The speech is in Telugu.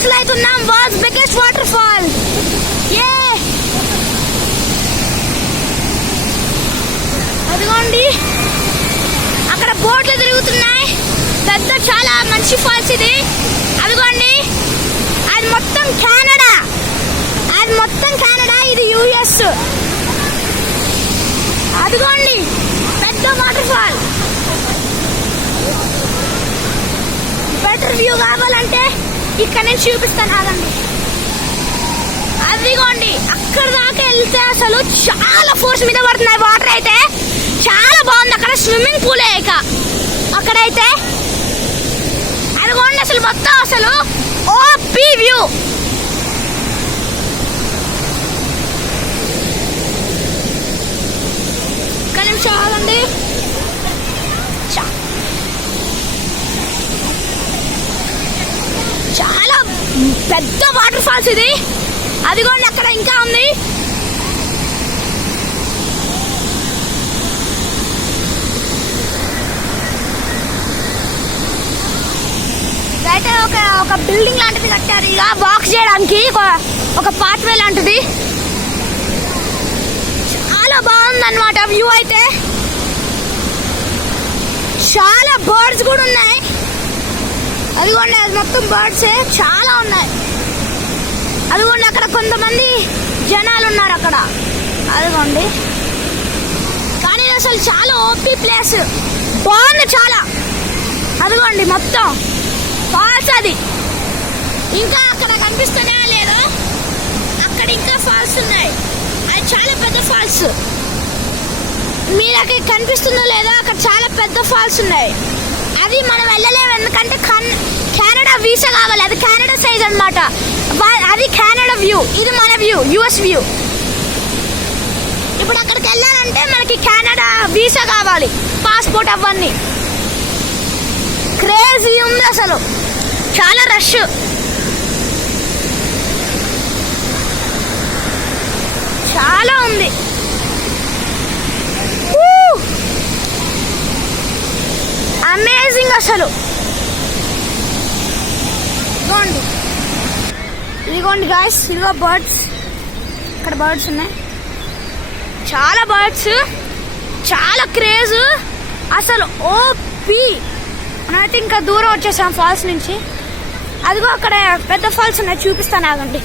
ఫాల్స్ లో అయితే ఉన్నాం. World's biggest water fall. అదిగోండి అక్కడ బోట్లు తిరుగుతున్నాయి. పెద్ద చాలా మంచి ఫాల్స్ ఇది. అదిగోండి అది మొత్తం కెనడా, ఇది యుఎస్. అదిగోండి పెద్ద వాటర్ ఫాల్. బెటర్ వ్యూ కావాలంటే ఇక్కడ నుంచి చూపిస్తాను, ఆగండి. అదిగోండి అక్కడ దాకా వెళ్తే అసలు చాలా ఫోర్స్ మీద పడుతున్నాయి వాటర్. అయితే చాలా బాగుంది. అక్కడ స్విమ్మింగ్ పూల్ ఇక అక్కడైతే. అదిగోండి అసలు మొత్తం అసలు ఓపీ వ్యూ. ఒక్క నిమిషం ఆగండి. చాలా పెద్ద వాటర్ ఫాల్స్ ఇది. అదిగోండి అక్కడ ఇంకా ఉంది. అయితే ఒక బిల్డింగ్ లాంటిది కట్టారు ఇక వాక్ చేయడానికి, ఒక పాత్వే లాంటిది. చాలా బాగుంది అన్నమాట వ్యూ. అయితే చాలా బర్డ్స్ కూడా ఉన్నాయి. అదిగోండి అది మొత్తం బర్డ్సే చాలా ఉన్నాయి. అదిగోండి అక్కడ కొంతమంది జనాలు ఉన్నారు అక్కడ. అదిగోండి కానీ అసలు చాలా ఓపీ ప్లేస్, బాగుంది చాలా. అదిగోండి మొత్తం ఫాల్స్ అది. ఇంకా అక్కడ కనిపిస్తూనే లేదు, అక్కడ ఇంకా ఫాల్స్ ఉన్నాయి. అది చాలా పెద్ద ఫాల్స్. మీరకి కనిపిస్తుందో లేదో అక్కడ చాలా పెద్ద ఫాల్స్ ఉన్నాయి. అది మనం వెళ్ళలేము ఎందుకంటే కెనడా వీసా కావాలి. అది కెనడా సైజ్ అన్నమాట. అది కెనడా వ్యూ, ఇది మన వ్యూ, యుఎస్ వ్యూ. ఇప్పుడు అక్కడికి వెళ్ళాలంటే మనకి కెనడా వీసా కావాలి, పాస్పోర్ట్ అవన్నీ. క్రేజీ ఉంది అసలు, చాలా రష్. చాలా ఉంది. అమేజింగ్ అసలు. ఇదిగోండి గాయ్స్, ఇదిగో బర్డ్స్. ఇక్కడ బర్డ్స్ ఉన్నాయి, చాలా బర్డ్స్, చాలా క్రేజ్ అసలు ఓపీ. మనమైతే ఇంకా దూరం వచ్చేసాం ఫాల్స్ నుంచి. అదిగో అక్కడ పెద్ద ఫాల్స్ ఉన్నాయి, చూపిస్తాను ఆగండి.